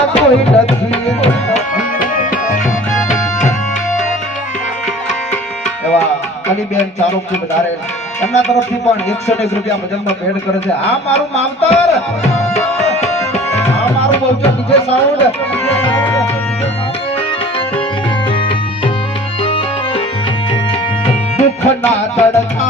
દુનિયામાં કોઈ નથી. એવા અલીબેન કરે છે. આ મારું માવતર. આ મારું દુઃખના તડકામાં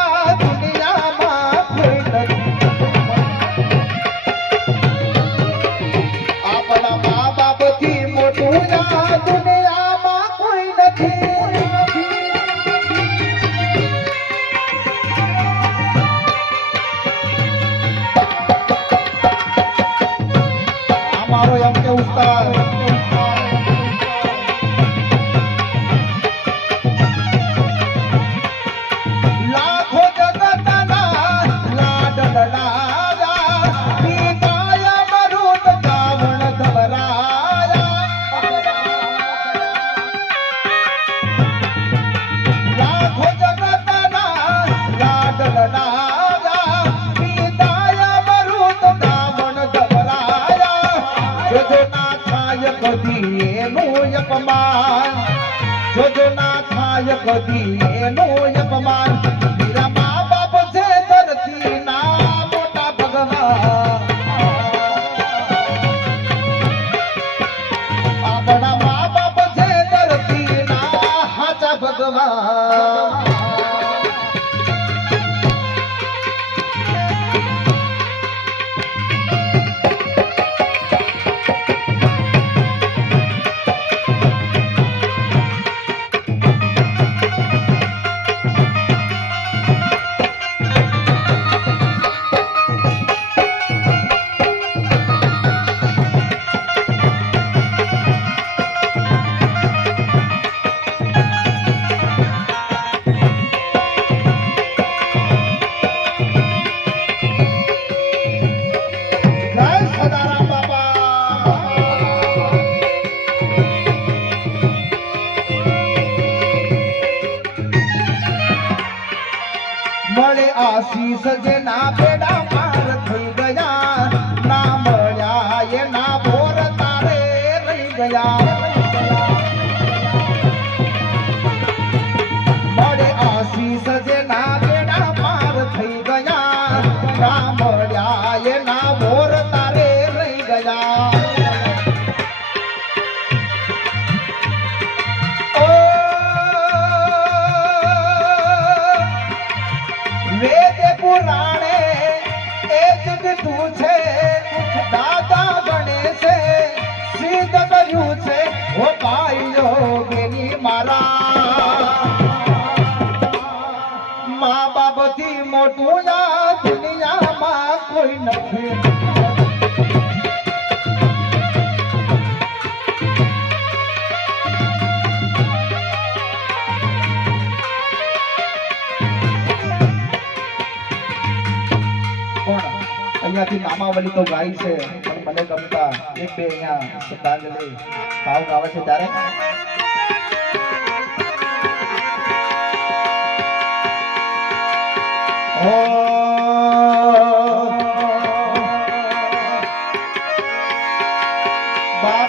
મોટું કદી એનું અપમાન જોજો ના થાય કદી એનું આશીષ જે ના એ જગતું છે, દાદા સિદ્ધ કર્યું છે ઓ ભાઈઓ બેની મારા. મા બાપથી મોટું ના દુનિયામાં કોઈ નથી. અહીંયાથી નામાવલી તો ગાય છે, પણ મને ગમતા એક બે અહીંયા શ્રદ્ધાંજલિ ભાવ ગાવે છે ત્યારે.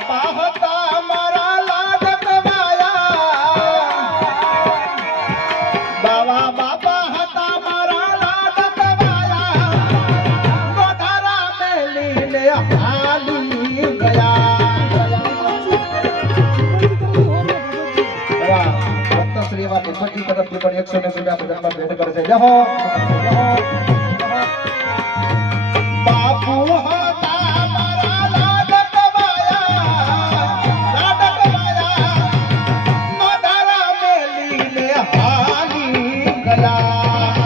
હતા એવા ભક્ત શ્રી એવા ભૂપતજી તરફથી પણ એકસો ને રૂપિયા ભજનમાં ભેટ કરે છે.